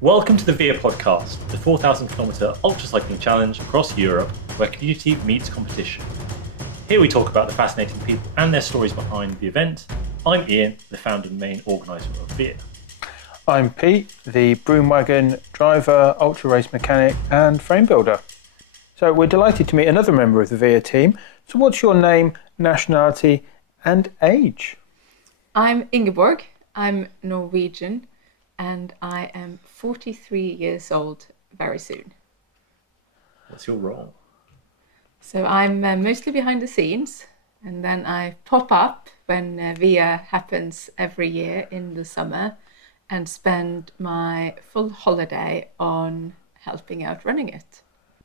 Welcome to the VIA podcast, the 4,000 kilometre ultra cycling challenge across Europe where community meets competition. Here we talk about the fascinating people and their stories behind the event. I'm Ian, the founder and main organiser of VIA. I'm Pete, the Broomwagon driver, ultra race mechanic and frame builder. So we're delighted to meet another member of the VIA team. So what's your name, nationality and age? I'm Ingeborg, I'm Norwegian and I am 43 years old very soon. What's your role? So I'm mostly behind the scenes and then I pop up when VIA happens every year in the summer and spend my full holiday on helping out running it.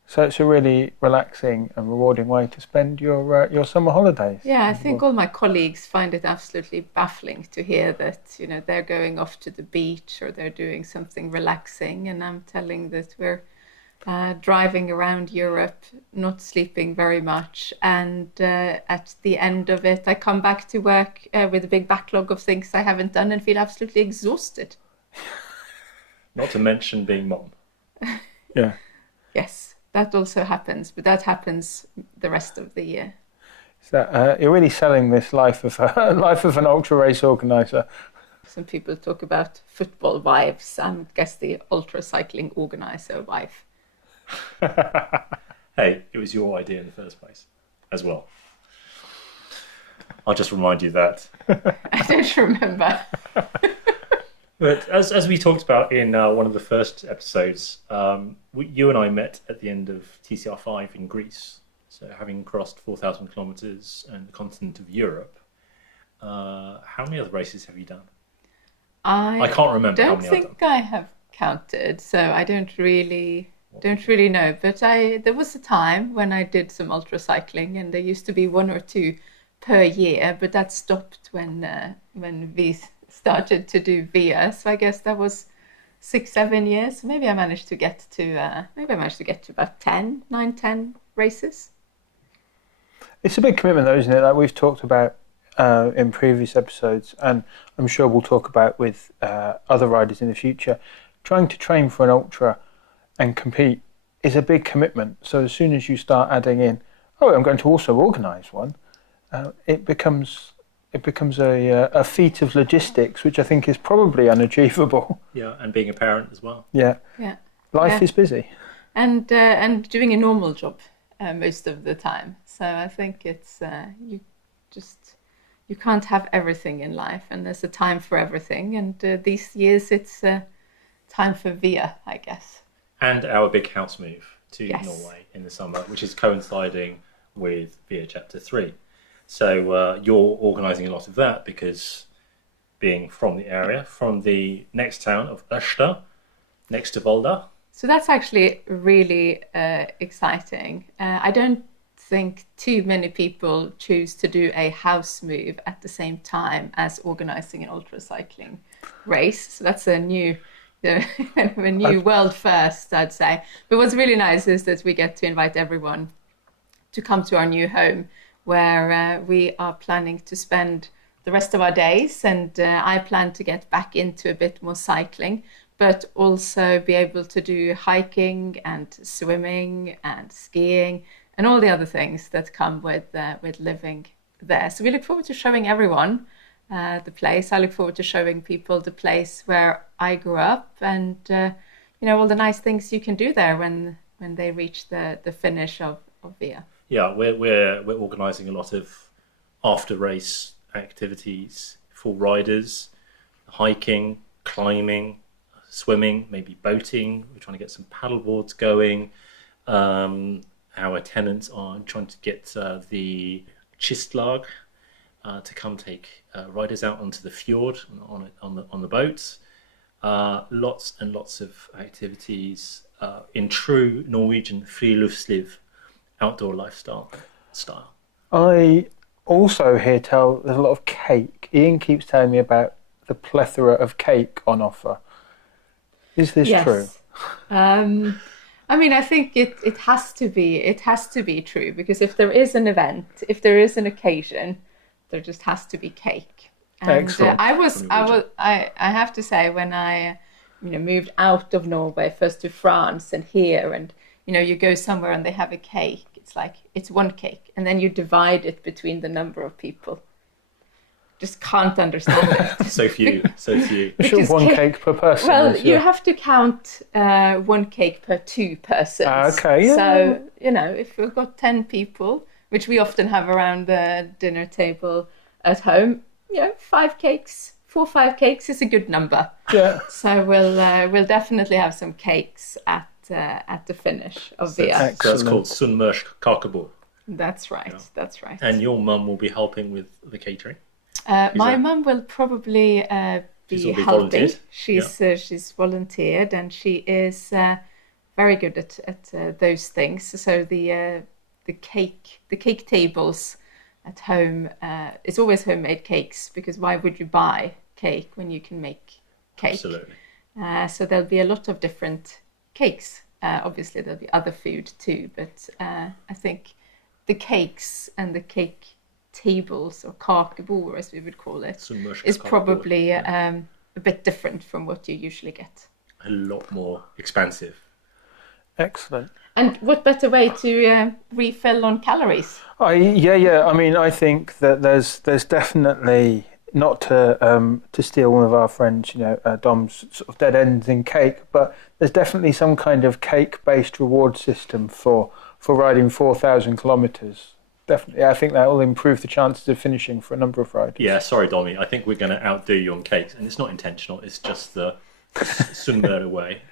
So it's a really relaxing and rewarding way to spend your summer holidays. Yeah, I think all my colleagues find it absolutely baffling to hear that, they're going off to the beach or they're doing something relaxing, and I'm telling that we're driving around Europe, not sleeping very much, and at the end of it, I come back to work with a big backlog of things I haven't done and feel absolutely exhausted. Not to mention being mom. Yeah. Yes. That also happens, but that happens the rest of the year. So you're really selling this life of an ultra race organiser. Some people talk about football wives. I'm, I guess, the ultra cycling organiser wife. Hey, it was your idea in the first place, as well. I'll just remind you that. I don't remember. But as we talked about in one of the first episodes, you and I met at the end of TCR 5 in Greece. So having crossed 4,000 kilometres and the continent of Europe, how many other races have you done? I can't remember how many I've done. I don't think I have counted, so I don't really know. But there was a time when I did some ultra cycling, and there used to be one or two per year, but that stopped when we started to do VIA, so I guess that was 6-7 years. Maybe I managed to get to about 10 races. It's a big commitment though, isn't it? Like we've talked about in previous episodes, and I'm sure we'll talk about with other riders in the future. Trying to train for an ultra and compete is a big commitment. So as soon as you start adding in, I'm going to also organise one, it becomes a feat of logistics, which I think is probably unachievable. Yeah, and being a parent as well. Yeah. Life is busy. And doing a normal job most of the time. So I think it's you can't have everything in life, and there's a time for everything. And these years it's time for VIA, I guess. And our big house move to Norway in the summer, which is coinciding with VIA Chapter 3. So you're organising a lot of that because being from the area, from the next town of Øster, next to Volda. So that's actually really exciting. I don't think too many people choose to do a house move at the same time as organising an ultra cycling race. So that's a new world first, I'd say. But what's really nice is that we get to invite everyone to come to our new home, where we are planning to spend the rest of our days, and I plan to get back into a bit more cycling, but also be able to do hiking and swimming and skiing and all the other things that come with living there. So we look forward to showing everyone the place. I look forward to showing people the place where I grew up, and all the nice things you can do there when they reach the finish of VIA. Yeah, we're organising a lot of after race activities for riders, hiking, climbing, swimming, maybe boating. We're trying to get some paddle boards going. Our tenants are trying to get the Kystlag to come take riders out onto the fjord on the boats. Lots and lots of activities in true Norwegian friluftsliv, outdoor lifestyle style. I also hear there's a lot of cake. Ian keeps telling me about the plethora of cake on offer. Is this true? I mean, I think it has to be true, because if there is an event, if there is an occasion, there just has to be cake. And Excellent. I have to say, when I moved out of Norway, first to France and here, and you go somewhere and they have a cake, it's like it's one cake, and then you divide it between the number of people. Just can't understand it. So few. Sure, one cake per person. Well, you have to count one cake per 2 persons. Okay. Yeah. So, if we've got 10 people, which we often have around the dinner table at home, 5 cakes, 4 or 5 cakes is a good number. Yeah. So we'll definitely have some cakes at the finish of the year. So that's called Sunnmørsk Kakerbord. That's right. Yeah. That's right. And your mum will be helping with the catering? My mum will probably be helping. Volunteered? She's volunteered, and she is very good at those things. So the cake tables at home, it's always homemade cakes, because why would you buy cake when you can make cake? Absolutely. So there'll be a lot of different cakes. Obviously there'll be other food too, but I think the cakes and the cake tables, or Kakerbord as we would call it, is probably a bit different from what you usually get. A lot more expansive. Excellent. And what better way to refill on calories? I mean, I think that there's definitely, not to steal one of our friends, Dom's sort of dead ends in cake, but there's definitely some kind of cake-based reward system for riding 4,000 kilometres. Definitely, I think that will improve the chances of finishing for a number of riders. Yeah, sorry, Dommy. I think we're going to outdo you on cakes, and it's not intentional. It's just the Sunnmøre way.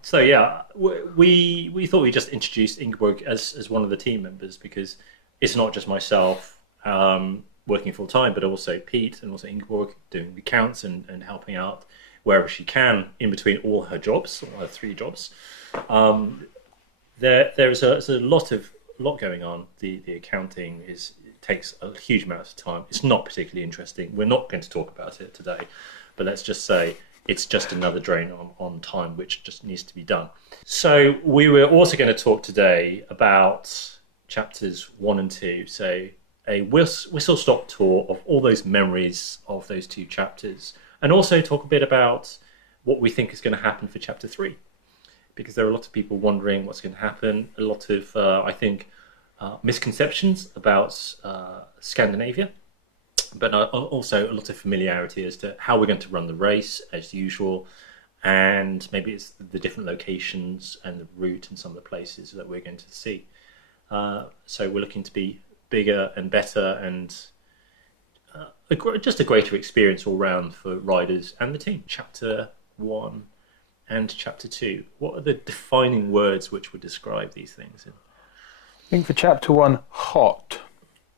So yeah, we thought we'd just introduce Ingeborg as one of the team members, because it's not just myself working full time, but also Pete and also Ingeborg doing the counts and helping out wherever she can in between all her jobs, all her 3 jobs. There's a lot going on. The accounting takes a huge amount of time. It's not particularly interesting. We're not going to talk about it today, but let's just say it's just another drain on time, which just needs to be done. So we were also going to talk today about chapters 1 and 2. So a whistle-stop tour of all those memories of those 2 chapters, and also talk a bit about what we think is going to happen for chapter 3. Because there are a lot of people wondering what's going to happen, a lot of, I think, misconceptions about Scandinavia, but also a lot of familiarity as to how we're going to run the race as usual, and maybe it's the different locations and the route and some of the places that we're going to see. So we're looking to be bigger and better, and just a greater experience all round for riders and the team. Chapter 1 and chapter 2, what are the defining words which would describe these things? I think for chapter 1, hot.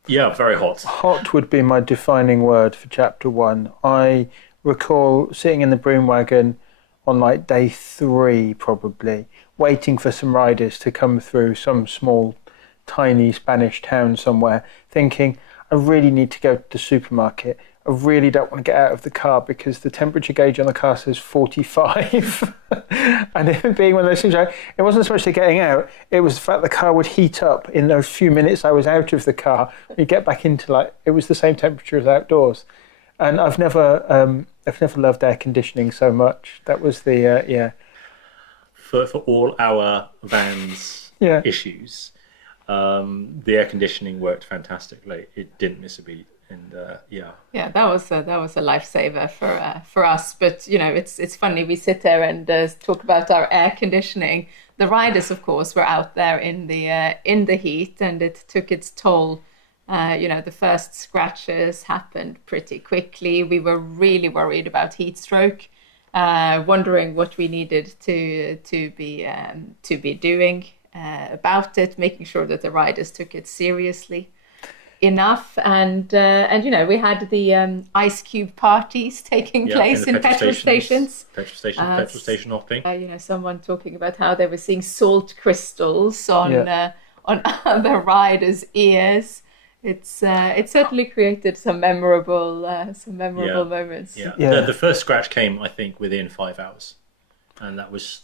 Yeah, very hot. Hot would be my defining word for chapter 1. I recall sitting in the Broomwagon on like day 3 probably, waiting for some riders to come through some small, tiny Spanish town somewhere, thinking, I really need to go to the supermarket. I really don't want to get out of the car because the temperature gauge on the car says 45. And it being one of those things, it wasn't so much the getting out, it was the fact the car would heat up in those few minutes I was out of the car. You get back into it was the same temperature as outdoors. And I've never loved air conditioning so much. That was the, For all our van's issues, the air conditioning worked fantastically. It didn't miss a beat. And that was a lifesaver for us. But it's funny, we sit there and talk about our air conditioning. The riders, of course, were out there in the heat, and it took its toll. The first scratches happened pretty quickly. We were really worried about heat stroke, wondering what we needed to be doing about it, making sure that the riders took it seriously enough, and we had the ice cube parties taking place in petrol stations. Petrol station hopping. Someone talking about how they were seeing salt crystals on other riders' ears. It certainly created some memorable moments. The first scratch came, I think, within 5 hours. and that was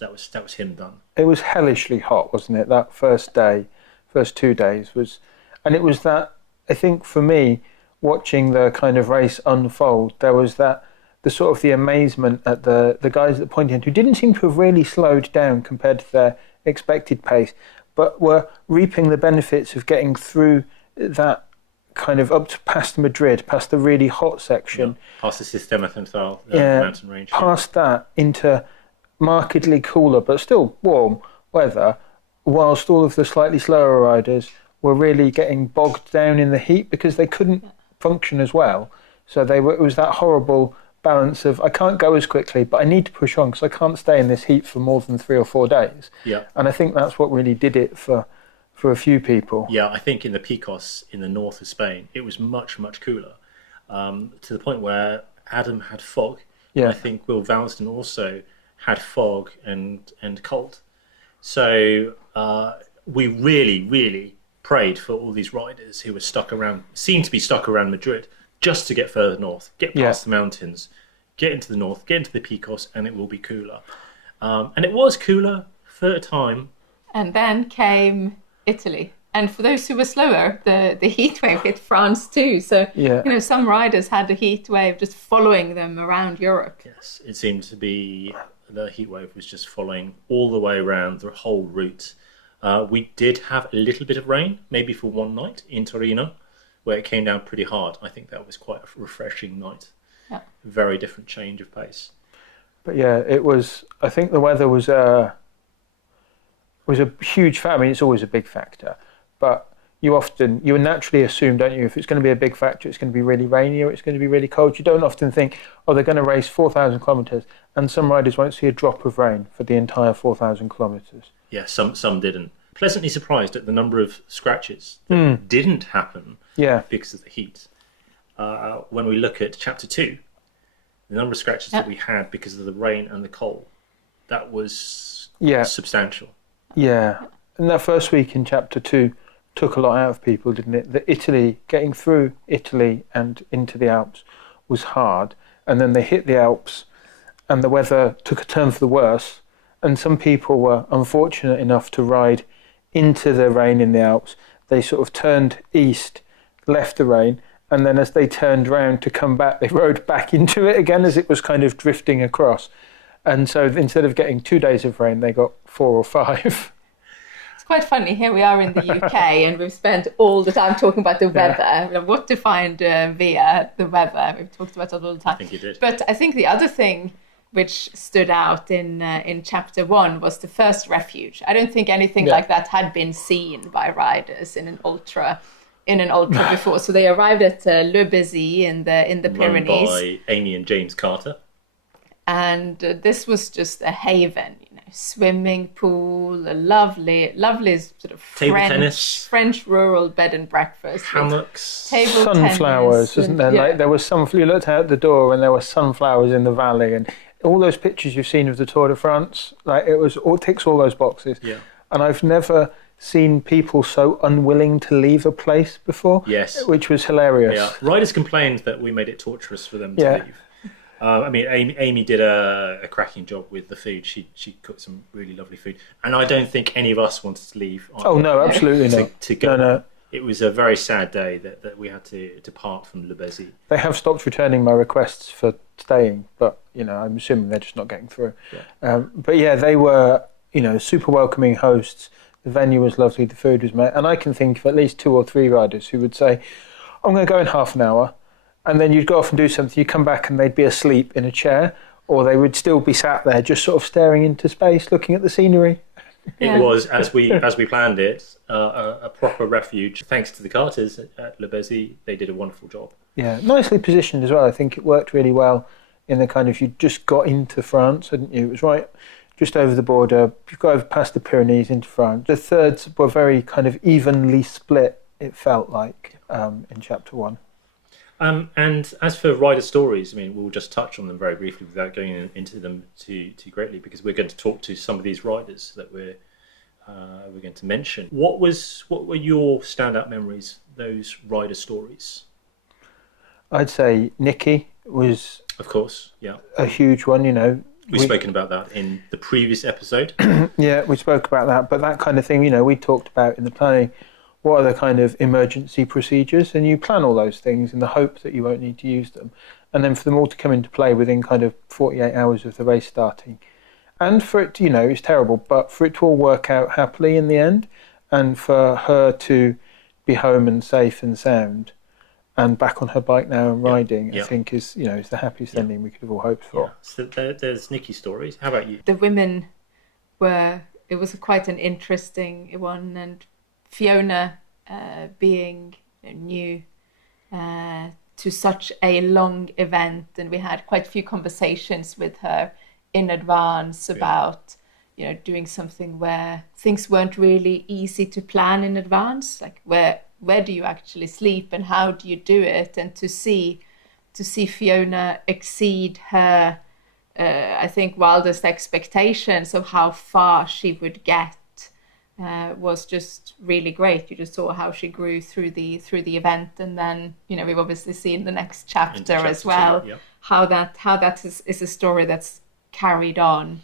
him done. It was hellishly hot, wasn't it? That first 2 days was, and it was that. I think for me, watching the kind of race unfold, there was that the sort of the amazement at the guys at the pointy end who didn't seem to have really slowed down compared to their expected pace, but were reaping the benefits of getting through that kind of up to past Madrid, past the really hot section, past the Sistema Central, mountain range, past that into markedly cooler but still warm weather, whilst all of the slightly slower riders were really getting bogged down in the heat because they couldn't function as well. So it was that horrible balance of I can't go as quickly, but I need to push on because I can't stay in this heat for more than 3 or 4 days. Yeah. And I think that's what really did it for a few people. Yeah, I think in the Picos in the north of Spain, it was much, much cooler, to the point where Adam had fog. Yeah. I think Will Valston also had fog and cold. So we really, really prayed for all these riders who were seemed to be stuck around Madrid, just to get further north, get past the mountains, get into the north, get into the Picos, and it will be cooler. And it was cooler for a time. And then came Italy. And for those who were slower, the heat wave hit France too. So, some riders had a heat wave just following them around Europe. Yes, it seemed to be the heat wave was just following all the way around the whole route. We did have a little bit of rain, maybe for one night in Torino, where it came down pretty hard. I think that was quite a refreshing night. Yeah. Very different change of pace. But yeah, it was. I think the weather was a huge factor. I mean, it's always a big factor, but you naturally assume, don't you, if it's going to be a big factor, it's going to be really rainy or it's going to be really cold. You don't often think, oh, they're going to race 4,000 kilometres, and some riders won't see a drop of rain for the entire 4,000 kilometres. Yeah, some didn't. Pleasantly surprised at the number of scratches that didn't happen because of the heat. When we look at chapter 2, the number of scratches that we had because of the rain and the cold, that was substantial. Yeah, and that first week in chapter 2 took a lot out of people, didn't it? Getting through Italy and into the Alps was hard, and then they hit the Alps and the weather took a turn for the worse, and some people were unfortunate enough to ride into the rain in the Alps. They sort of turned east, left the rain, and then as they turned round to come back, they rode back into it again as it was kind of drifting across. And so instead of getting 2 days of rain, they got 4 or 5. It's quite funny. Here we are in the UK and we've spent all the time talking about the weather, what to find via the weather. We've talked about it all the time. I think you did. But I think the other thing which stood out in chapter 1 was the first refuge. I don't think anything like that had been seen by riders in an ultra before. So they arrived at Le Bezy in the Pyrenees. Run by Amy and James Carter. And this was just a haven, swimming pool, a lovely sort of French rural bed and breakfast. Hammocks. Table sunflowers, tennis, isn't there? Like there was you looked out the door and there were sunflowers in the valley, and all those pictures you've seen of the Tour de France, like it ticks all those boxes. Yeah. And I've never seen people so unwilling to leave a place before. Yes. Which was hilarious. Yeah. Riders complained that we made it torturous for them to leave. I mean, Amy did a cracking job with the food. She cooked some really lovely food, and I don't think any of us wanted to leave. Oh no, absolutely not. To go. No. It was a very sad day that we had to depart from Le Bezy. They have stopped returning my requests for staying, but I'm assuming they're just not getting through. Yeah. But yeah, they were super welcoming hosts. The venue was lovely. The food was and I can think of at least 2 or 3 riders who would say, "I'm going to go in half an hour." And then you'd go off and do something, you come back and they'd be asleep in a chair, or they would still be sat there just sort of staring into space, looking at the scenery. It was, as we planned it, a proper refuge. Thanks to the Carters at Le Bezy, they did a wonderful job. Yeah, nicely positioned as well. I think it worked really well in the kind of, you just got into France, hadn't you? It was right just over the border. You got over past the Pyrenees into France. The thirds were very kind of evenly split, it felt like, in chapter 1. And as for rider stories, I mean, we'll just touch on them very briefly without going into them too greatly, because we're going to talk to some of these riders that we're going to mention. What were your standout memories, those rider stories? I'd say Nicky was, of course, a huge one. We've spoken about that in the previous episode. Yeah, we spoke about that, but that kind of thing, we talked about in the planning, what are the kind of emergency procedures, and you plan all those things in the hope that you won't need to use them, and then for them all to come into play within kind of 48 hours of the race starting. And for it, it's terrible, but for it to all work out happily in the end, and for her to be home and safe and sound, and back on her bike now and riding, I think is the happiest ending we could have all hoped for. Yeah. So there's Nikki's stories. How about you? The women it was quite an interesting one, and Fiona being new to such a long event, and we had quite a few conversations with her in advance about doing something where things weren't really easy to plan in advance, like where do you actually sleep and how do you do it, and to see Fiona exceed her I think wildest expectations of how far she would get was just really great. You just saw how she grew through the event, and then we've obviously seen the next chapter as well, how that is a story that's carried on.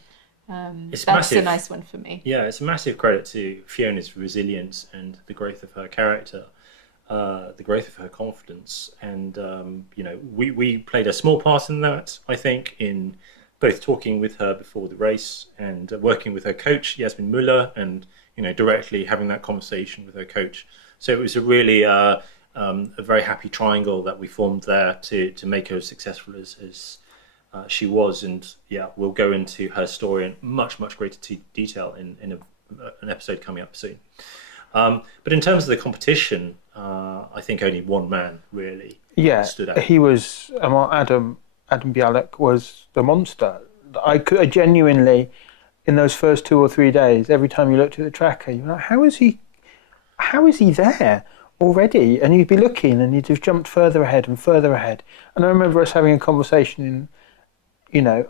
That's massive. A nice one for me. Yeah, it's a massive credit to Fiona's resilience and the growth of her character, the growth of her confidence, and we played a small part in that, I think, in both talking with her before the race and working with her coach Jasmin Müller, and directly having that conversation with her coach. So it was a really a very happy triangle that we formed there to make her as successful as she was. And we'll go into her story in much greater detail in an episode coming up soon. But in terms of the competition, I think only one man really stood out. He was Adam Bialek was the monster. I genuinely, in those first 2 or 3 days, every time you looked at the tracker, you're like, how is he there already? And you'd be looking and you'd have jumped further ahead and further ahead. And I remember us having a conversation I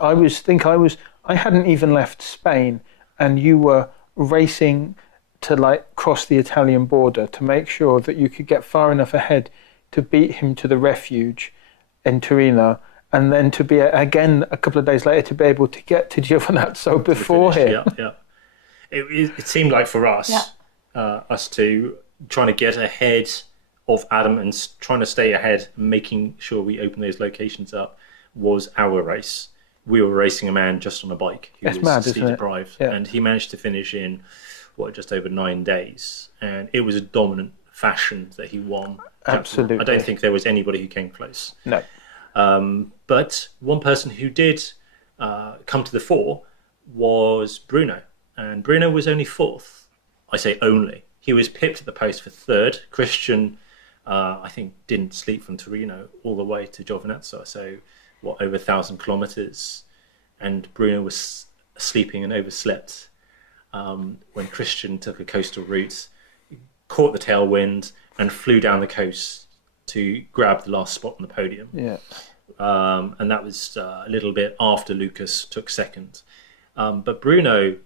hadn't even left Spain, and you were racing to cross the Italian border to make sure that you could get far enough ahead to beat him to the Refuge in Torino, and then to be again a couple of days later to be able to get to Giovinazzo before him. Yeah. It seemed like for us, us two trying to get ahead of Adam and trying to stay ahead, making sure we open those locations up, was our race. We were racing a man just on a bike who was sleep deprived, and he managed to finish in just over 9 days, and it was a dominant fashion that he won. Absolutely. I don't think there was anybody who came close. No. But one person who did come to the fore was Bruno, and Bruno was only fourth. I say only. He was pipped at the post for third. Christian, I think, didn't sleep from Torino all the way to Giovinazzo, so over 1,000 kilometers, and Bruno was sleeping and overslept when Christian took a coastal route, caught the tailwind, and flew down the coast to grab the last spot on the podium. Yeah. And that was a little bit after Lucas took second. But Bruno,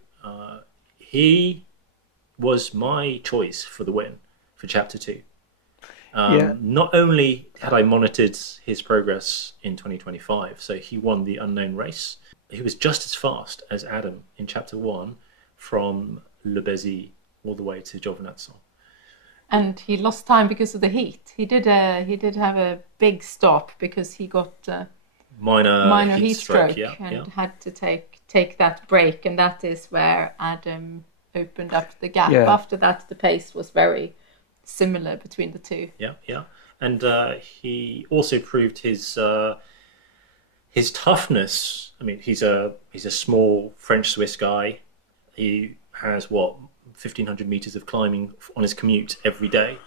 he was my choice for the win for Chapter 2. Not only had I monitored his progress in 2025, so he won the unknown race, he was just as fast as Adam in Chapter 1 from Bézy all the way to Giovinazzo. And he lost time because of the heat. He did have a big stop because he got minor heat stroke and had to take that break, and that is where Adam opened up the gap. After that, the pace was very similar between the two. Yeah. And he also proved his toughness. I mean, he's a small French-Swiss guy. He has 1,500 meters of climbing on his commute every day.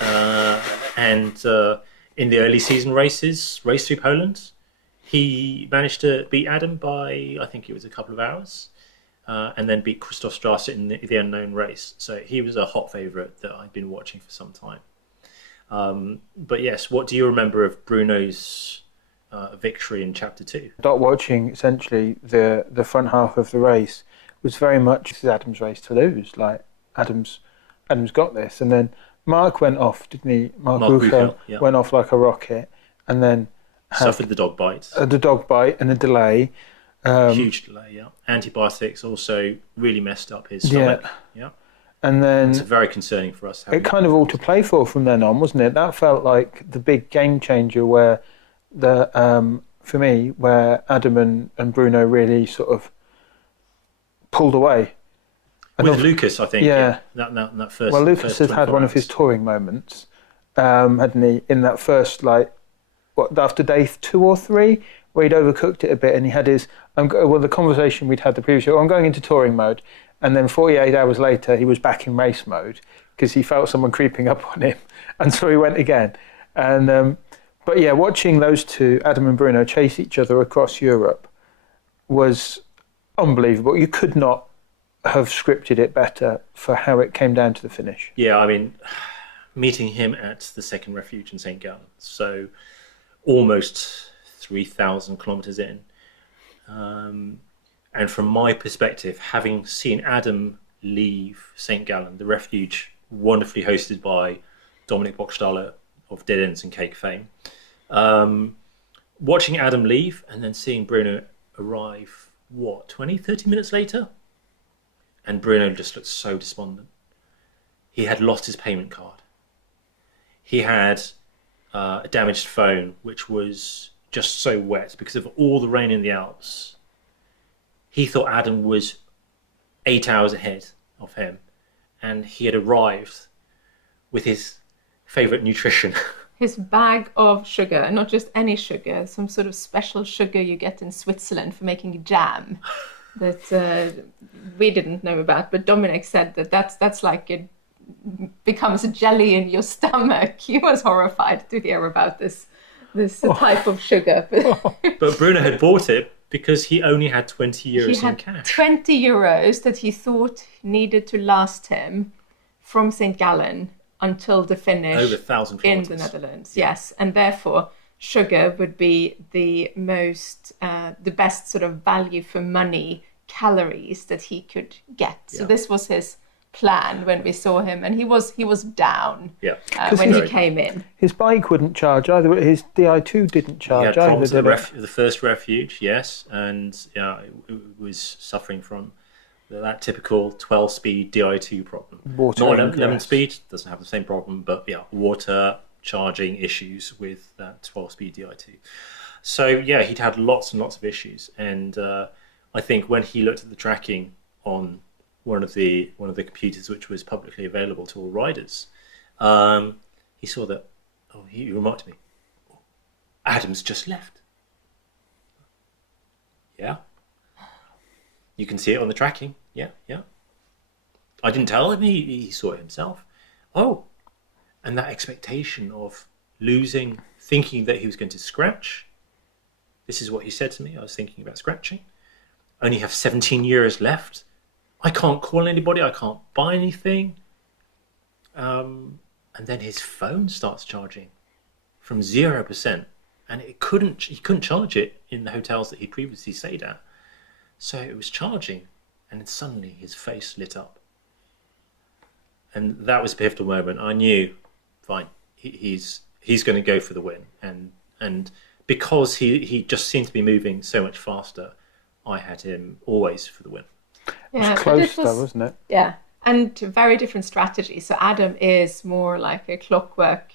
And in the early season race through Poland, he managed to beat Adam by, I think it was a couple of hours. And then beat Christoph Strasser in the unknown race. So he was a hot favourite that I'd been watching for some time. But yes, what do you remember of Bruno's victory in Chapter 2? Start watching essentially the front half of the race was very much this is Adam's race to lose. Like Adam's got this, and then Mark went off, didn't he? Mark Buchel went off like a rocket, and then suffered the dog bite. The dog bite and a delay. Huge delay, yeah. Antibiotics also really messed up his stomach. Yeah. And then it's very concerning for us. It kind of all to play for from then on, wasn't it? That felt like the big game changer where for me, where Adam and Bruno really sort of pulled away. With Lucas, I think. Yeah. That first. Well, Lucas has had one of his touring moments, hadn't he? In that first, after day 2 or 3, where he'd overcooked it a bit, and he had the conversation we'd had the previous year. I'm going into touring mode, and then 48 hours later, he was back in race mode because he felt someone creeping up on him, and so he went again. And but yeah, watching those two, Adam and Bruno, chase each other across Europe was unbelievable. You could not have scripted it better for how it came down to the finish. Yeah, I mean, meeting him at the second refuge in St. Gallen, so almost 3,000 kilometres in. And from my perspective, having seen Adam leave St. Gallen, the refuge wonderfully hosted by Dominic Bockstaller of Dead Ends and Cake fame, watching Adam leave and then seeing Bruno arrive, 20, 30 minutes later? And Bruno just looked so despondent. He had lost his payment card. He had a damaged phone, which was just so wet because of all the rain in the Alps. He thought Adam was 8 hours ahead of him, and he had arrived with his favourite nutrition. His bag of sugar, not just any sugar, some sort of special sugar you get in Switzerland for making jam that we didn't know about. But Dominic said that's like it becomes a jelly in your stomach. He was horrified to hear about this type of sugar. But Bruno had bought it because he only had 20 euros in cash. 20 euros that he thought needed to last him from St. Gallen until the finish over 1,000 kilometers in the Netherlands. Yes, and therefore sugar would be the best sort of value for money calories that he could get. So this was his plan when we saw him, and he was down when he came in. His bike wouldn't charge either. His Di2 didn't charge either. The first refuge, yes, and it was suffering from that typical 12-speed Di2 problem. Water Not 11-speed, doesn't have the same problem, but water charging issues with that 12-speed Di2. So he'd had lots and lots of issues, and I think when he looked at the tracking on one of the computers which was publicly available to all riders, he saw that. He remarked to me, Adam's just left. Yeah. You can see it on the tracking. Yeah. I didn't tell him, he saw it himself. Oh, and that expectation of losing, thinking that he was going to scratch. This is what he said to me. I was thinking about scratching. Only have 17 years left. I can't call anybody. I can't buy anything. And then his phone starts charging from 0%, and he couldn't charge it in the hotels that he previously stayed at. So it was charging, and then suddenly his face lit up. And that was a pivotal moment. I knew, fine, he's going to go for the win. And because he just seemed to be moving so much faster, I had him always for the win. It was close though, wasn't it? Yeah, and very different strategy. So Adam is more like a clockwork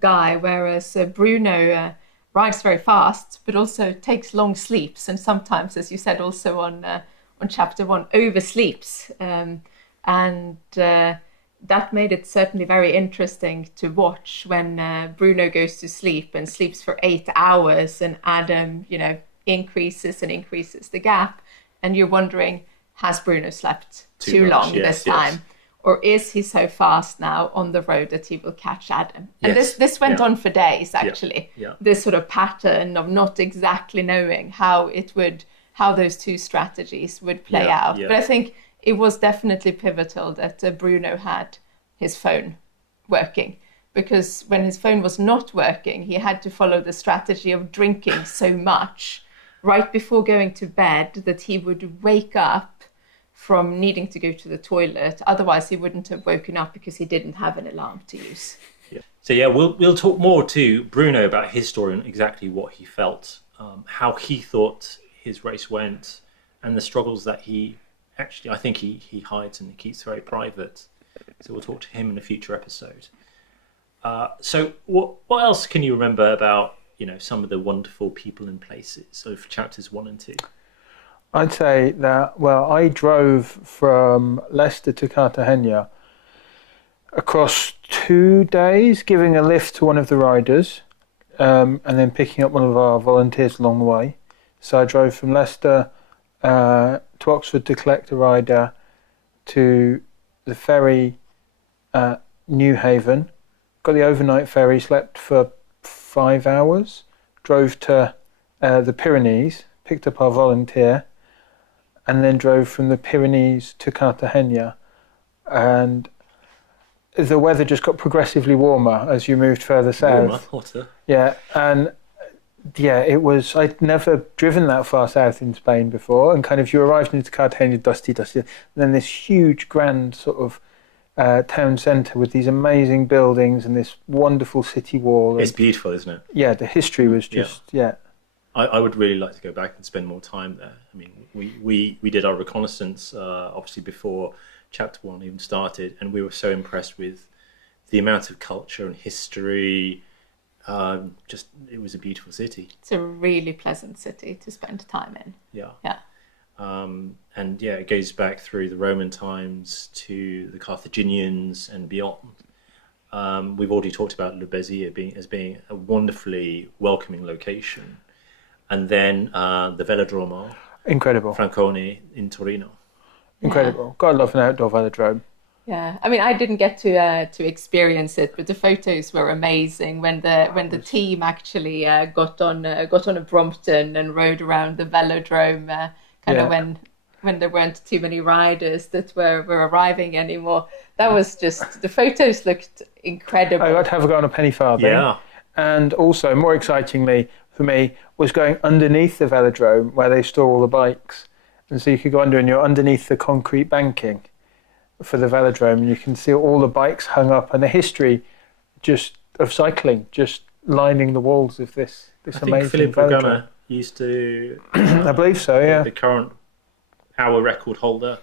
guy, whereas Bruno rides very fast, but also takes long sleeps, and sometimes, as you said, also on chapter 1, oversleeps, and that made it certainly very interesting to watch when Bruno goes to sleep and sleeps for 8 hours, and Adam, increases the gap, and you're wondering, has Bruno slept too long this time? Or is he so fast now on the road that he will catch Adam? And this went on for days, actually. Yeah. This sort of pattern of not exactly knowing how those two strategies would play out. Yeah. But I think it was definitely pivotal that Bruno had his phone working, because when his phone was not working, he had to follow the strategy of drinking so much right before going to bed that he would wake up from needing to go to the toilet. Otherwise, he wouldn't have woken up because he didn't have an alarm to use. Yeah. So we'll talk more to Bruno about his story and exactly what he felt, how he thought his race went and the struggles that he actually, I think he hides and he keeps very private. So we'll talk to him in a future episode. So what else can you remember about, some of the wonderful people and places of chapters 1 and 2? I'd say that, I drove from Leicester to Cartagena across 2 days, giving a lift to one of the riders, and then picking up one of our volunteers along the way. So I drove from Leicester to Oxford to collect a rider, to the ferry at Newhaven, got the overnight ferry, slept for 5 hours, drove to the Pyrenees, picked up our volunteer, and then drove from the Pyrenees to Cartagena. And the weather just got progressively warmer as you moved further south. Warmer, hotter. Yeah, and it was, I'd never driven that far south in Spain before, and kind of you arrived into Cartagena, dusty, and then this huge grand sort of town centre with these amazing buildings and this wonderful city wall. It's beautiful, isn't it? Yeah, the history was just, I would really like to go back and spend more time there. I mean, we did our reconnaissance, obviously before chapter 1 even started, and we were so impressed with the amount of culture and history. It was a beautiful city. It's a really pleasant city to spend time in. Yeah. Yeah. It goes back through the Roman times to the Carthaginians and beyond. We've already talked about Bézy as being a wonderfully welcoming location. And then the Velodromo. Incredible. Franconi in Torino. Incredible. Yeah. Gotta love an outdoor velodrome. Yeah, I mean, I didn't get to experience it, but the photos were amazing when the team actually got on a Brompton and rode around the velodrome. When there weren't too many riders that were arriving anymore. That was just, the photos looked incredible. I got to have a go on a penny farthing. Yeah. And also, more excitingly for me, was going underneath the velodrome where they store all the bikes. And so you could go under and you're underneath the concrete banking for the velodrome, and you can see all the bikes hung up and the history just of cycling, just lining the walls of this amazing Philip velodrome. Organa used to... I believe so, yeah. The current hour record holder.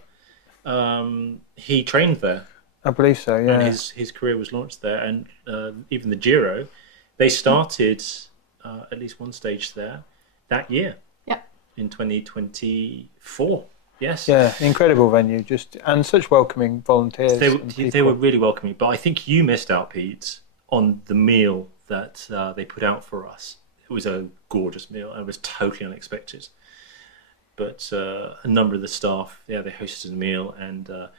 He trained there. I believe so, yeah. And his career was launched there. And even the Giro, they started at least one stage there that year. Yeah. In 2024. Yes. Yeah, incredible venue, and such welcoming volunteers. They were really welcoming. But I think you missed out, Pete, on the meal that they put out for us. It was a gorgeous meal and it was totally unexpected. But a number of the staff, they hosted a meal, and I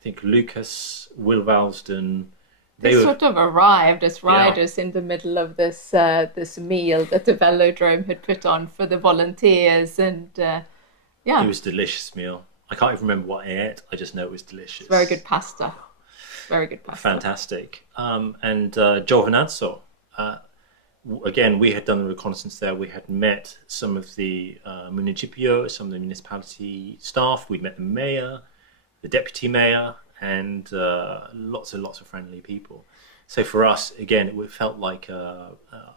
think Lucas, Will Valsden, they sort of arrived as riders in the middle of this meal that the velodrome had put on for the volunteers, and it was a delicious meal. I can't even remember what I ate. I just know it was delicious. Very good pasta. Very good pasta. Fantastic. And Giovinazzo. Again, we had done the reconnaissance there. We had met some of the municipio, some of the municipality staff. We'd met the mayor, the deputy mayor, and lots of friendly people. So for us, again, it felt like a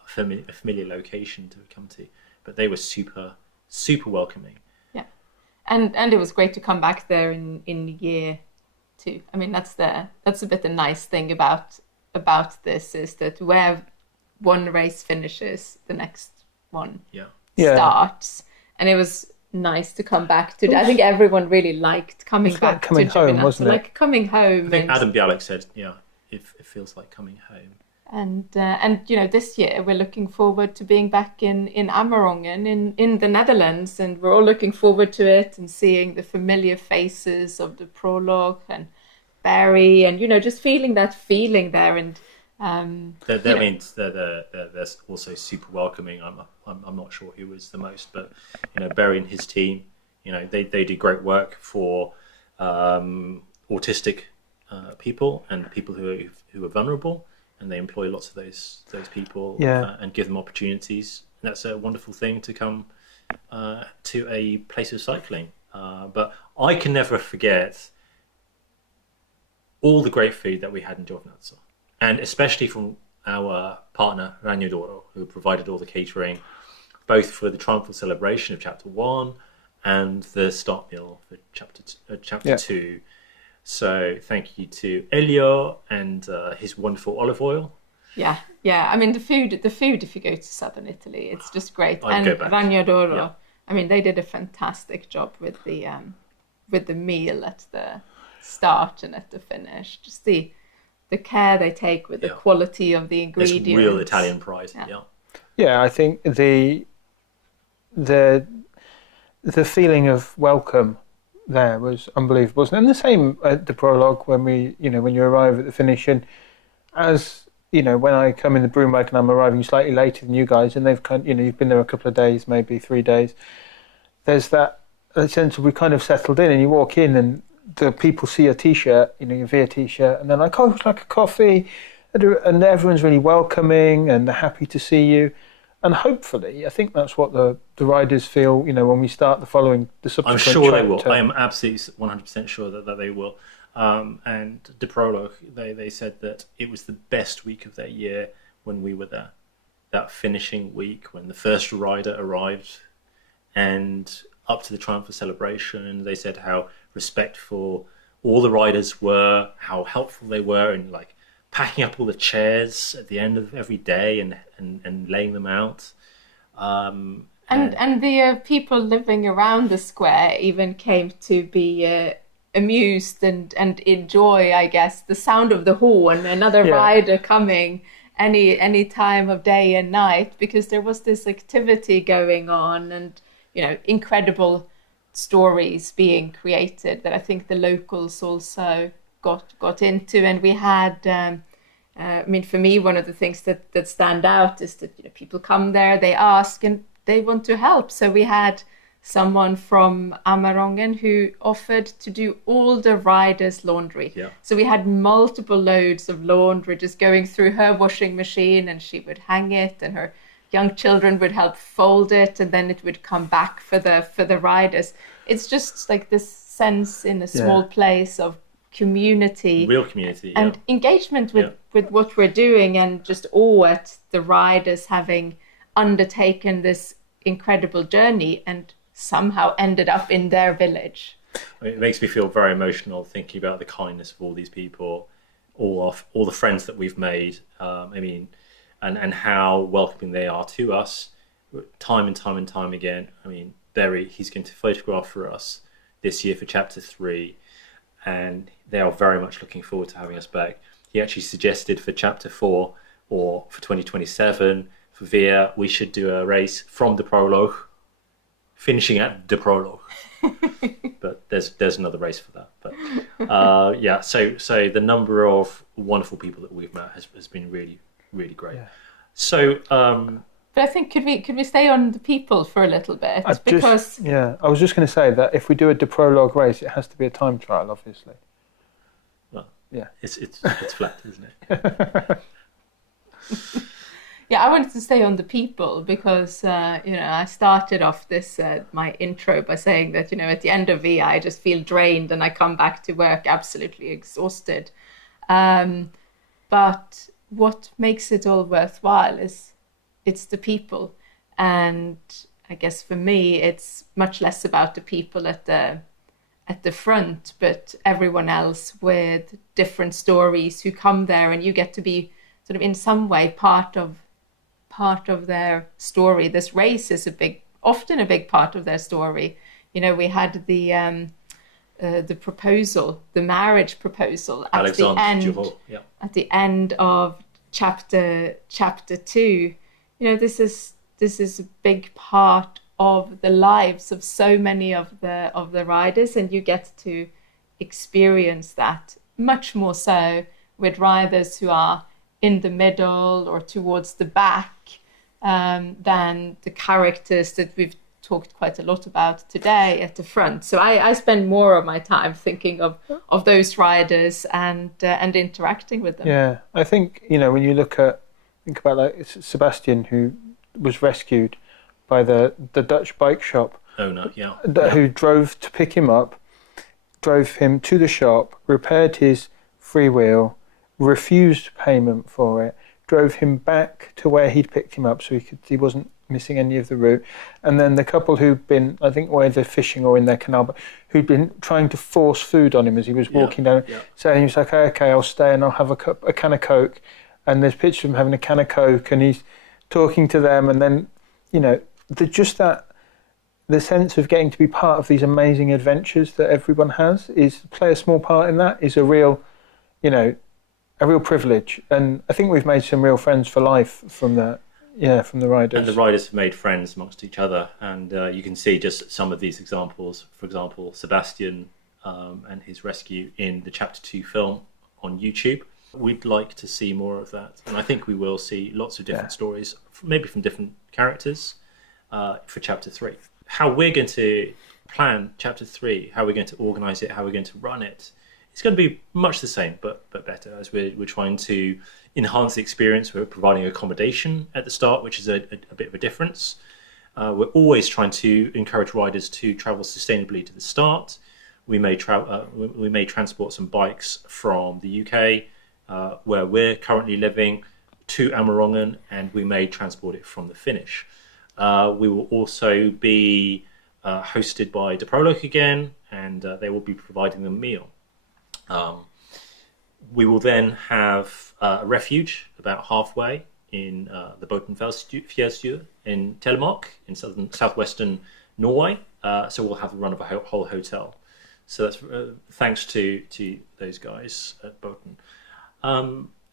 familiar location to come to. But they were super, super welcoming. Yeah, and it was great to come back there in year 2. I mean, that's a bit the nice thing about this, is that where one race finishes, the next one starts, and it was nice to come back to. I think everyone really liked coming back coming to home, wasn't it? Like coming home. I think Adam Bialek said, it feels like coming home. And this year we're looking forward to being back in Amerongen in the Netherlands, and we're all looking forward to it and seeing the familiar faces of the prologue and Barry, and just feeling that feeling there. And that means they're also super welcoming. I'm not sure who was the most, but Barry and his team, they do great work for autistic people and people who are vulnerable, and they employ lots of those people and give them opportunities. And that's a wonderful thing to come to a place of cycling. But I can never forget all the great food that we had in Giovinazzo. And especially from our partner, Ragno d'Oro, who provided all the catering. both for the triumphal celebration of chapter 1 and the start meal for chapter 2. So thank you to Elio and his wonderful olive oil. Yeah. I mean, the food. If you go to southern Italy, it's just great. I'd go back. Ragnadoro. Yeah. I mean, they did a fantastic job with the meal at the start and at the finish. Just the care they take with the quality of the ingredients. It's real Italian pride. Yeah, I think the feeling of welcome there was unbelievable. And the same at the prologue when when you arrive at the finish, and as when I come in the Broomwagon, I'm arriving slightly later than you guys, and they've you've been there a couple of days, maybe 3 days. There's that sense of we kind of settled in, and you walk in and the people see your T-shirt, your VIA T-shirt, and they're like, "Oh, it's like a coffee," and everyone's really welcoming and they're happy to see you. And hopefully, I think that's what the riders feel, when we start the subsequent I'm sure chapter. they will. I am absolutely 100% sure that they will. And the prologue, they said that it was the best week of their year when we were there. That finishing week when the first rider arrived and up to the triumphal celebration, they said how respectful all the riders were, how helpful they were, and like packing up all the chairs at the end of every day and laying them out. And the people living around the square even came to be amused and enjoy, I guess, the sound of the horn, another rider coming any time of day and night, because there was this activity going on and incredible stories being created that I think the locals also got into. And we had for me, one of the things that stand out is that people come there, they ask and they want to help. So we had someone from Amarongen who offered to do all the riders' laundry. So we had multiple loads of laundry just going through her washing machine, and she would hang it, and her young children would help fold it, and then it would come back for the riders. It's just like this sense in a small place of community, real community, and engagement with what we're doing, and just awe at the riders having undertaken this incredible journey and somehow ended up in their village. It makes me feel very emotional thinking about the kindness of all these people, all the friends that we've made. And how welcoming they are to us, time and time again. Barry, he's going to photograph for us this year for chapter 3, and they are very much looking forward to having us back. He actually suggested for chapter 4 or for 2027 for VIA, we should do a race from the prologue, finishing at the prologue. But there's another race for that. But so the number of wonderful people that we've met has been really, really great. Yeah. So, but I think could we stay on the people for a little bit? I was just going to say that if we do a de prologue race, it has to be a time trial, obviously. Well, yeah, it's flat, isn't it? Yeah, I wanted to stay on the people because I started off this my intro by saying that at the end of VIA I just feel drained and I come back to work absolutely exhausted. But what makes it all worthwhile is it's the people, and I guess for me it's much less about the people at the front, but everyone else with different stories who come there, and you get to be sort of in some way part of their story. This race is often a big part of their story. We had the proposal, the marriage proposal at the end of chapter 2. This is a big part of the lives of so many of the riders, and you get to experience that much more so with riders who are in the middle or towards the back than the characters that we've talked quite a lot about today at the front. So I spend more of my time thinking of those riders and interacting with them. Yeah, I think when you think about like Sebastian, who was rescued by the Dutch bike shop owner, who drove to pick him up, drove him to the shop, repaired his freewheel, refused payment for it, drove him back to where he'd picked him up so he wasn't missing any of the route. And then the couple who've been, I think, either fishing or in their canal, but who'd been trying to force food on him as he was walking down. Yeah. So he was like, okay, I'll stay and I'll have a can of Coke. And there's pictures of him having a can of Coke and he's talking to them. And then, the sense of getting to be part of these amazing adventures that everyone has play a small part in that is a real privilege. And I think we've made some real friends for life from that. Yeah, from the riders. And the riders have made friends amongst each other. And you can see just some of these examples. For example, Sebastian and his rescue in the Chapter 2 film on YouTube. We'd like to see more of that. And I think we will see lots of different stories, maybe from different characters for Chapter 3. How we're going to plan Chapter 3, how we're going to organise it, how we're going to run it, it's going to be much the same, but better, as we're trying to enhance the experience. We're providing accommodation at the start, which is a bit of a difference. We're always trying to encourage riders to travel sustainably to the start. We may transport some bikes from the UK, where we're currently living, to Amerongen, and we may transport it from the finish. We will also be hosted by De Prolog again, and they will be providing them a meal. We will then have a refuge about halfway in the Botenfjords in Telemark in southwestern Norway. So we'll have the run of a whole hotel. So that's thanks to those guys at Boten.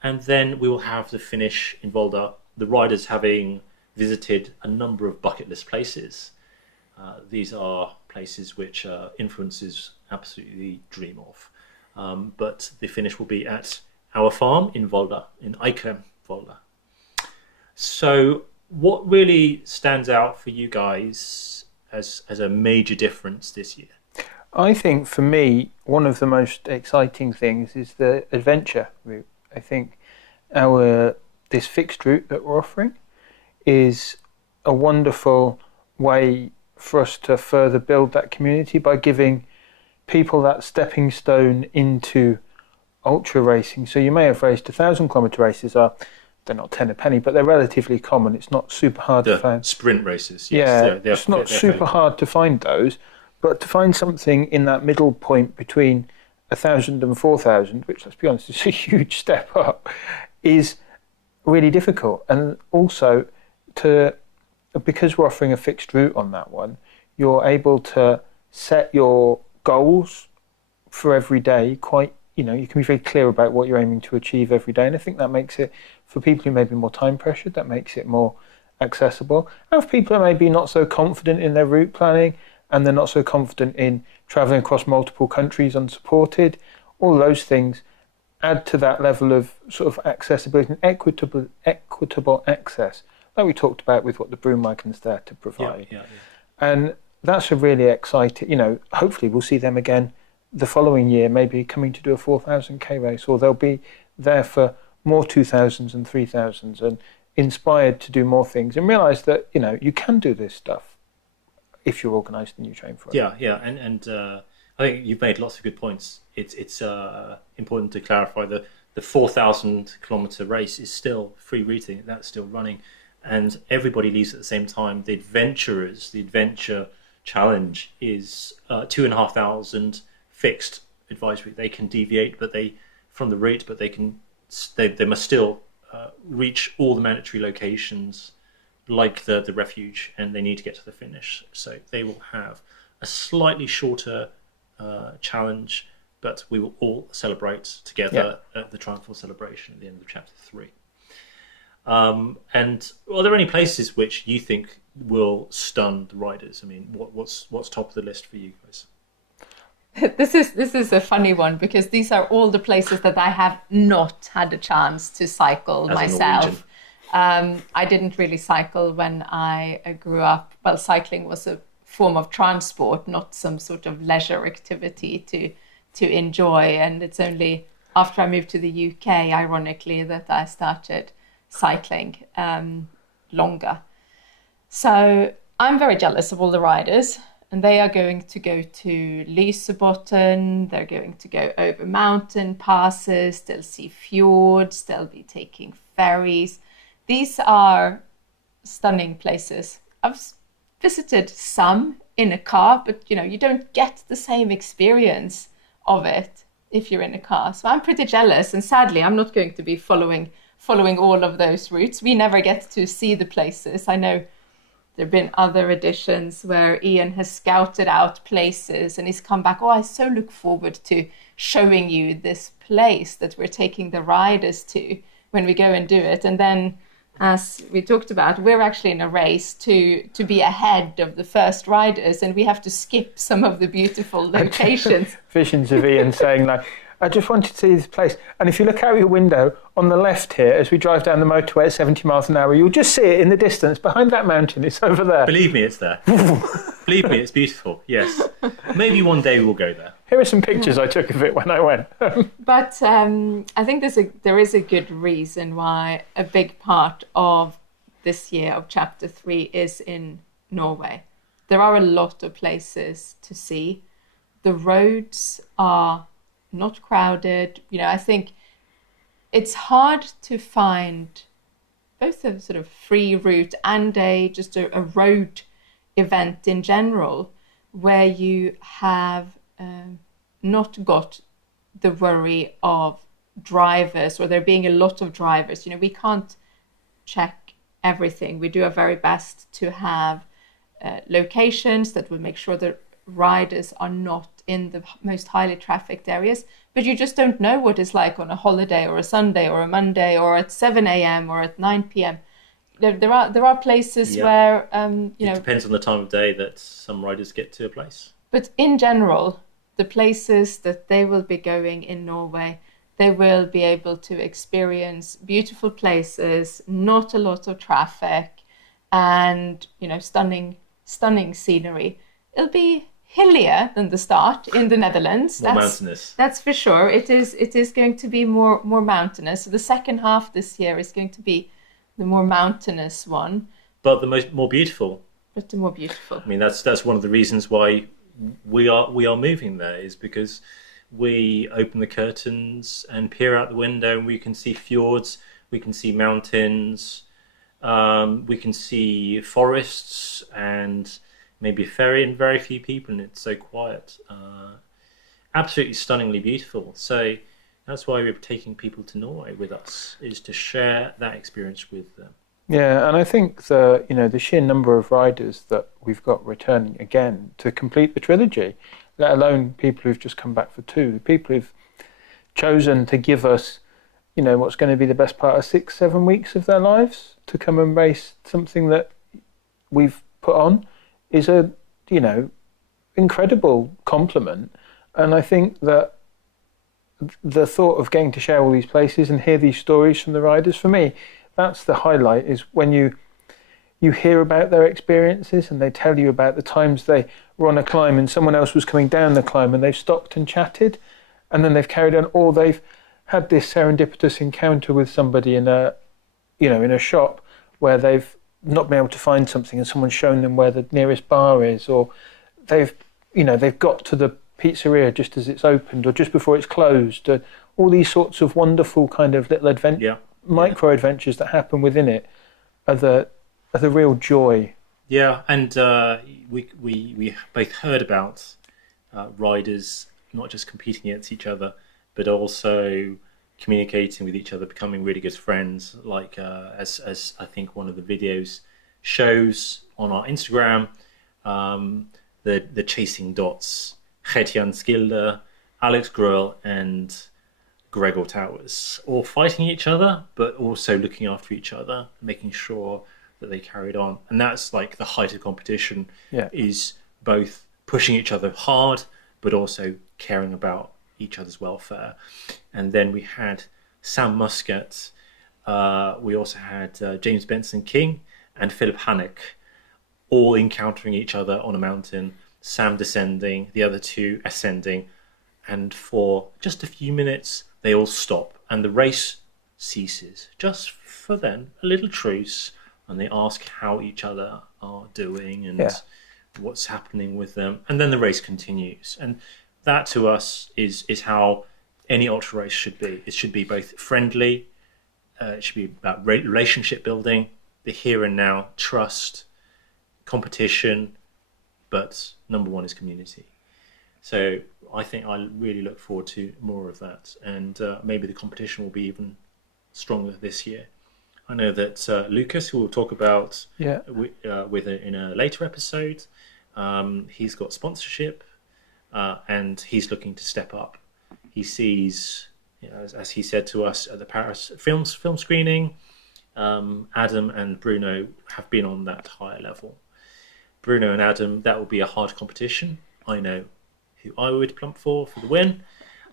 And then we will have the finish in Volda, the riders having visited a number of bucket list places. These are places which influencers absolutely dream of. But the finish will be at our farm in Volda, in Eikrem, Volda. So what really stands out for you guys as a major difference this year? I think for me, one of the most exciting things is the adventure route. I think this fixed route that we're offering is a wonderful way for us to further build that community by giving people that stepping stone into ultra racing. So you may have raced 1,000-kilometre races. They're not 10 a penny, but they're relatively common. It's not super hard to find. Sprint races, yes. Yeah, it's not super hard to find those, but to find something in that middle point between 1,000 and 4,000, which, let's be honest, is a huge step up, is really difficult. And also, because we're offering a fixed route on that one, you're able to set your goals for every day you can be very clear about what you're aiming to achieve every day. And I think that makes it, for people who may be more time pressured, that makes it more accessible. And for people who may be not so confident in their route planning and they're not so confident in traveling across multiple countries unsupported, all those things add to that level of sort of accessibility and equitable access, like we talked about with what the Broomwagon's there to provide. Yeah. And that's a really exciting, hopefully we'll see them again the following year, maybe coming to do a 4,000k race, or they'll be there for more 2,000s and 3,000s and inspired to do more things and realise that, you can do this stuff if you're organised and you train for it. Yeah. And I think you've made lots of good points. It's important to clarify that the 4,000-kilometre race is still free routing. That's still running. And everybody leaves at the same time. The adventure challenge is 2,500 fixed advisory. They can deviate, from the route, but they must still reach all the mandatory locations, like the refuge, and they need to get to the finish. So they will have a slightly shorter challenge, but we will all celebrate together at the Triumphal celebration at the end of Chapter 3. And are there any places which you think will stun the riders? I mean, what's top of the list for you guys? This is a funny one, because these are all the places that I have not had a chance to cycle As myself. I didn't really cycle when I grew up. Well, cycling was a form of transport, not some sort of leisure activity to enjoy. And it's only after I moved to the UK, ironically, that I started cycling longer. So I'm very jealous of all the riders, and they are going to go to Lysebotn, they're going to go over mountain passes, they'll see fjords, they'll be taking ferries. These are stunning places. I've visited some in a car, but you don't get the same experience of it if you're in a car. So I'm pretty jealous, and sadly I'm not going to be following all of those routes. We never get to see the places. I know there have been other editions where Ian has scouted out places and he's come back, oh, I so look forward to showing you this place that we're taking the riders to when we go and do it. And then, as we talked about, we're actually in a race to be ahead of the first riders, and we have to skip some of the beautiful locations. Visions of Ian saying, like, I just wanted to see this place. And if you look out your window on the left here, as we drive down the motorway at 70 miles an hour, you'll just see it in the distance behind that mountain. It's over there. Believe me, it's there. Believe me, it's beautiful. Yes. Maybe one day we'll go there. Here are some pictures I took of it when I went. But I think there is a good reason why a big part of this year of Chapter 3 is in Norway. There are a lot of places to see. The roads are not crowded. I think it's hard to find both a sort of free route and just a road event in general where you have not got the worry of drivers or there being a lot of drivers. We can't check everything. We do our very best to have locations that will make sure that riders are not in the most highly trafficked areas, but you just don't know what it's like on a holiday or a Sunday or a Monday or at 7 a.m. or at 9 p.m. There are places where it depends on the time of day that some riders get to a place. But in general, the places that they will be going in Norway, they will be able to experience beautiful places, not a lot of traffic, and stunning scenery. It'll be hillier than the start in the Netherlands. More mountainous. That's for sure. It is going to be more mountainous. So the second half this year is going to be the more mountainous one. But the more beautiful. But the more beautiful. I mean, that's one of the reasons why we are moving there, is because we open the curtains and peer out the window and we can see fjords, we can see mountains, we can see forests and maybe a ferry and very few people, and it's so quiet. Absolutely stunningly beautiful. So that's why we're taking people to Norway with us, is to share that experience with them. Yeah, and I think the sheer number of riders that we've got returning again to complete the trilogy, let alone people who've just come back for 2, the people who've chosen to give us, what's going to be the best part of 6-7 weeks of their lives to come and race something that we've put on, is a, incredible compliment. And I think that the thought of getting to share all these places and hear these stories from the riders, for me, that's the highlight, is when you hear about their experiences and they tell you about the times they were on a climb and someone else was coming down the climb and they've stopped and chatted and then they've carried on, or they've had this serendipitous encounter with somebody in a shop where they've not been able to find something and someone's shown them where the nearest bar is, or they've got to the pizzeria just as it's opened or just before it's closed. All these sorts of wonderful kind of little micro adventures that happen within it are the real joy. Yeah, and we both heard about riders not just competing against each other, but also communicating with each other, becoming really good friends. Like as I think one of the videos shows on our Instagram, the chasing dots, Gert-Jan Skilde, Alex Gruel, and Gregor Towers, all fighting each other, but also looking after each other, making sure that they carried on. And that's like the height of competition, is both pushing each other hard, but also caring about each other's welfare. And then we had Sam Muscat, we also had James Benson King and Philip Hannock, all encountering each other on a mountain, Sam descending, the other two ascending, and for just a few minutes they all stop and the race ceases, just for then a little truce, and they ask how each other are doing and what's happening with them, and then the race continues. And that to us is how any ultra race should be. It should be both friendly, it should be about relationship building, the here and now, trust, competition, but number one is community. So I think I really look forward to more of that, and maybe the competition will be even stronger this year. I know that Lucas, who we'll talk about in a later episode, he's got sponsorship, and he's looking to step up. He sees, as he said to us at the Paris film screening, Adam and Bruno have been on that higher level. Bruno and Adam, that will be a hard competition. I know who I would plump for the win.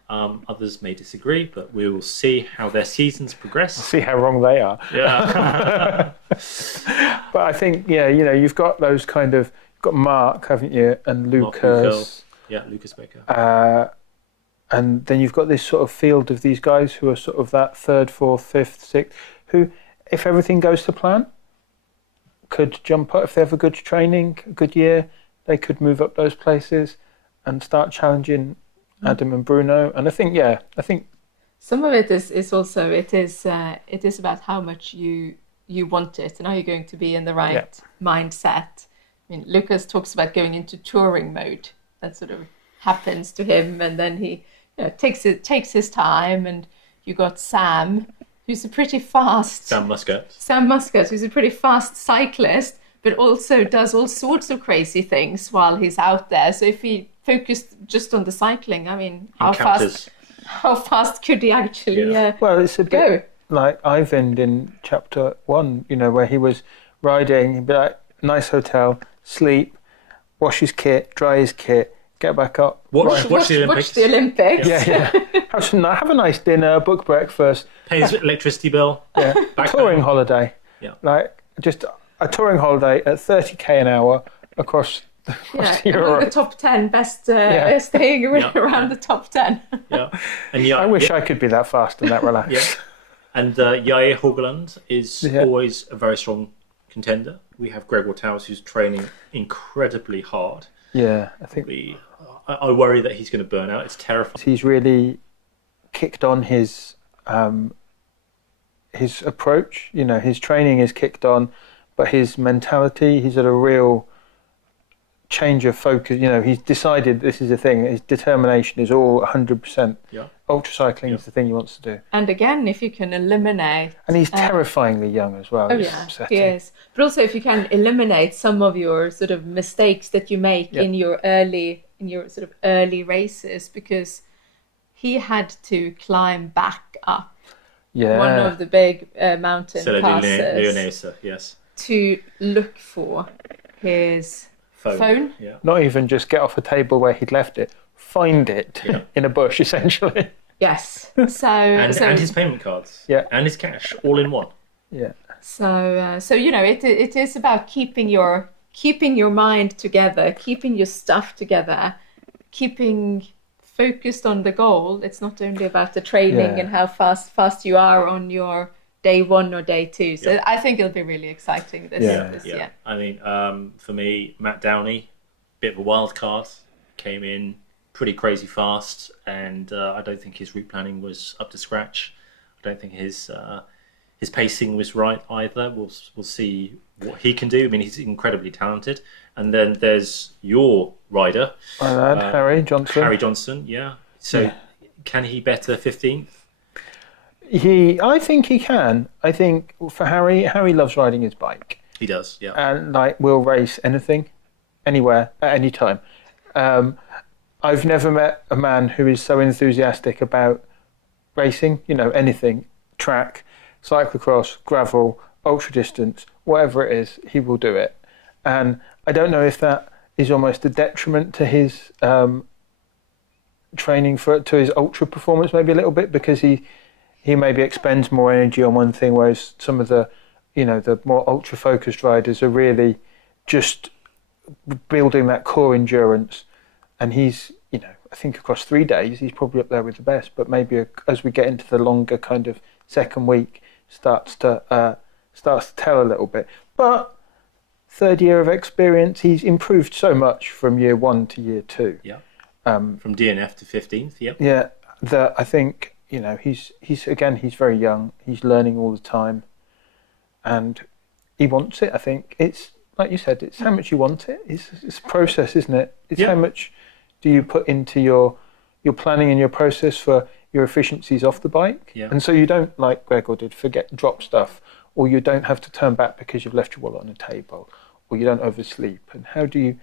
Others may disagree, but we will see how their seasons progress. See how wrong they are. Yeah. But I think, you've got those kind of, you've got Mark, haven't you, and Lucas. Lucas Baker. And then you've got this sort of field of these guys who are sort of that third, fourth, fifth, sixth, who, if everything goes to plan, could jump up. If they have a good training, a good year, they could move up those places and start challenging Adam and Bruno. And I think some of it is also it is about how much you want it and are you going to be in the right mindset. I mean, Lucas talks about going into touring mode. That sort of happens to him, and then he takes his time. And you got Sam, who's a pretty fast Sam Muscat, who's a pretty fast cyclist, but also does all sorts of crazy things while he's out there. So if he focused just on the cycling, I mean, how fast could he actually well, it's a bit like Ivan in chapter 1, where he was riding, he'd be like, nice hotel, sleep, wash his kit, dry his kit, get back up. Watch the Olympics. Watch the Olympics. Yeah. Have a nice dinner, book breakfast. Pay his electricity bill. Yeah. Touring holiday. Yeah. Like, just a touring holiday at 30k an hour across Europe. The top 10 best staying around the top 10. And I wish I could be that fast and that relaxed. Yeah. And Jair Hogeland is always a very strong contender. We have Gregor Towers, who's training incredibly hard. Yeah, I think I worry that he's going to burn out. It's terrifying. He's really kicked on his approach. His training is kicked on, but his mentality, he's at a real change of focus. He's decided this is the thing. His determination is all 100%. Yeah. Ultra cycling is the thing he wants to do. And again, if you can eliminate... And he's terrifyingly young as well. He is. But also if you can eliminate some of your sort of mistakes that you make in your sort of early races, because he had to climb back up one of the big mountain passes to look for his phone. Yeah. Not even just get off a table where he'd left it. Find it in a bush, essentially. Yes. So and his payment cards. Yeah. And his cash, all in one. Yeah. So it is about keeping your mind together, keeping your stuff together, keeping focused on the goal. It's not only about the training and how fast you are on your day 1 or day 2. So I think it'll be really exciting this year. I mean, for me, Matt Downey, bit of a wild card, came in pretty crazy fast, and I don't think his route planning was up to scratch. I don't think his pacing was right either. We'll see what he can do. I mean, he's incredibly talented. And then there's your rider, Harry Johnson. Harry Johnson, yeah. So can he better 15th? I think he can. I think for Harry loves riding his bike. He does, yeah. And will race anything, anywhere, at any time. I've never met a man who is so enthusiastic about racing, anything, track, cyclocross, gravel, ultra distance, whatever it is, he will do it. And I don't know if that is almost a detriment to his training to his ultra performance, maybe a little bit, because he maybe expends more energy on one thing, whereas some of the more ultra focused riders are really just building that core endurance. And he's, I think across 3 days, he's probably up there with the best. But maybe as we get into the longer kind of second week, starts to tell a little bit. But 3rd year of experience, he's improved so much from year 1 to year 2. Yeah. From DNF to 15th. Yep. Yeah. That I think he's very young. He's learning all the time, and he wants it. I think it's like you said, it's how much you want it. It's a process, isn't it? It's how much do you put into your planning and your process for your efficiencies off the bike. Yeah. And so you don't, like Gregor did, drop stuff, or you don't have to turn back because you've left your wallet on a table, or you don't oversleep. And how do you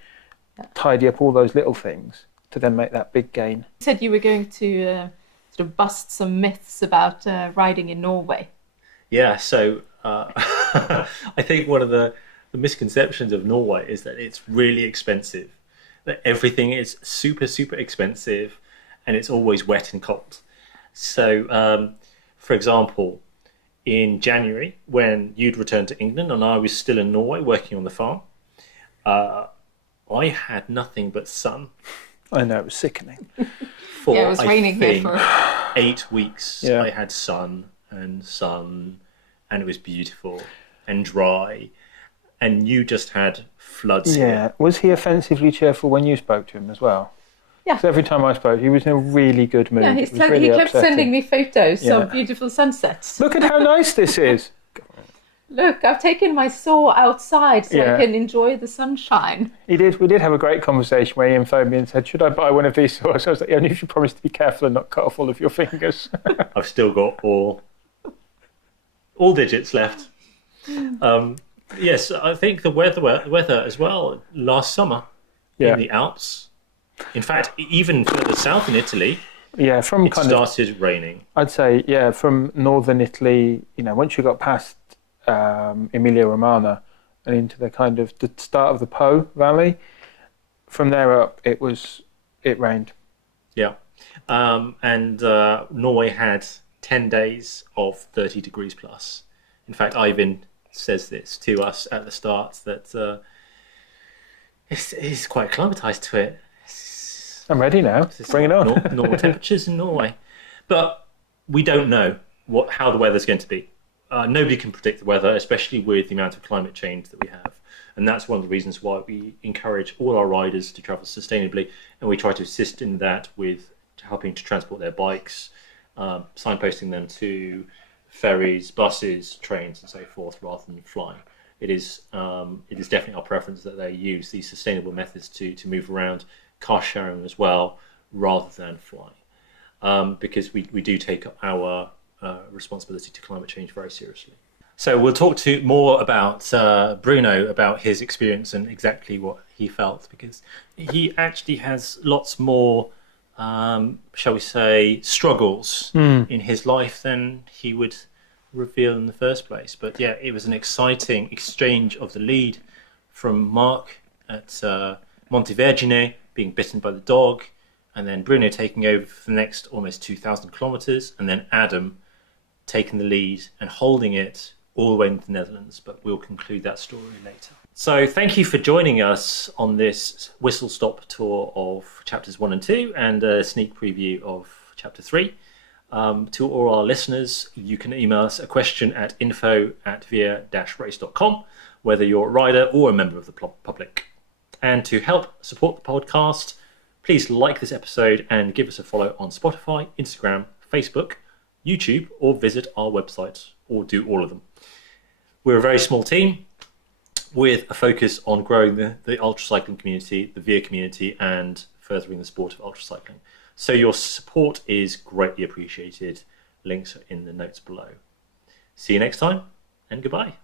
tidy up all those little things to then make that big gain? You said you were going to sort of bust some myths about riding in Norway. Yeah, so I think one of the misconceptions of Norway is that it's really expensive, that everything is super, super expensive, and it's always wet and cold. So, for example, in January, when you'd returned to England and I was still in Norway working on the farm, I had nothing but sun. I know, it was sickening. For, it was raining here for 8 weeks. Yeah. I had sun, and it was beautiful and dry. And you just had floods Yeah. here. Was he offensively cheerful when you spoke to him as well? Yeah. Because every time I spoke, he was in a really good mood. Yeah, It he was really kept upsetting. sending me photos Yeah. of beautiful sunsets. Look at how nice this is. Look, I've taken my saw outside so Yeah. I can enjoy the sunshine. We did have a great conversation where Ian phoned me and said, should I buy one of these saws? I was like, only if you promise to be careful and not cut off all of your fingers. I've still got all digits left. Yes, I think the weather as well last summer in the Alps. In fact, even further south in Italy, Yeah, from it kind started raining. I'd say, yeah, from northern Italy, once you got past Emilia Romagna and into the kind of the start of the Po Valley, from there up, it rained. Yeah. And Norway had 10 days of 30 degrees plus. In fact, Ivan says this to us at the start, that he's quite acclimatized to it. I'm ready now. Bring it on. Normal temperatures in Norway. But we don't know how the weather's going to be. Nobody can predict the weather, especially with the amount of climate change that we have. And that's one of the reasons why we encourage all our riders to travel sustainably, and we try to assist in that with helping to transport their bikes, signposting them to ferries, buses, trains, and so forth, rather than flying. It is definitely our preference that they use these sustainable methods to move around, car sharing as well, rather than flying, because we do take our responsibility to climate change very seriously. So we'll talk more about Bruno, about his experience and exactly what he felt, because he actually has lots more, shall we say, struggles in his life than he would reveal in the first place. But yeah, it was an exciting exchange of the lead from Mark at Montevergine being bitten by the dog, and then Bruno taking over for the next almost 2,000 kilometers, and then Adam taking the lead and holding it all the way into the Netherlands. But we'll conclude that story later. So thank you for joining us on this whistle-stop tour of chapters 1 and 2 and a sneak preview of chapter 3. To all our listeners, you can email us a question at info@via-race.com, whether you're a rider or a member of the public. And to help support the podcast, please like this episode and give us a follow on Spotify, Instagram, Facebook, YouTube, or visit our website, or do all of them. We're a very small team with a focus on growing the ultracycling community, the VIA community, and furthering the sport of ultracycling. So your support is greatly appreciated. Links are in the notes below. See you next time, and goodbye.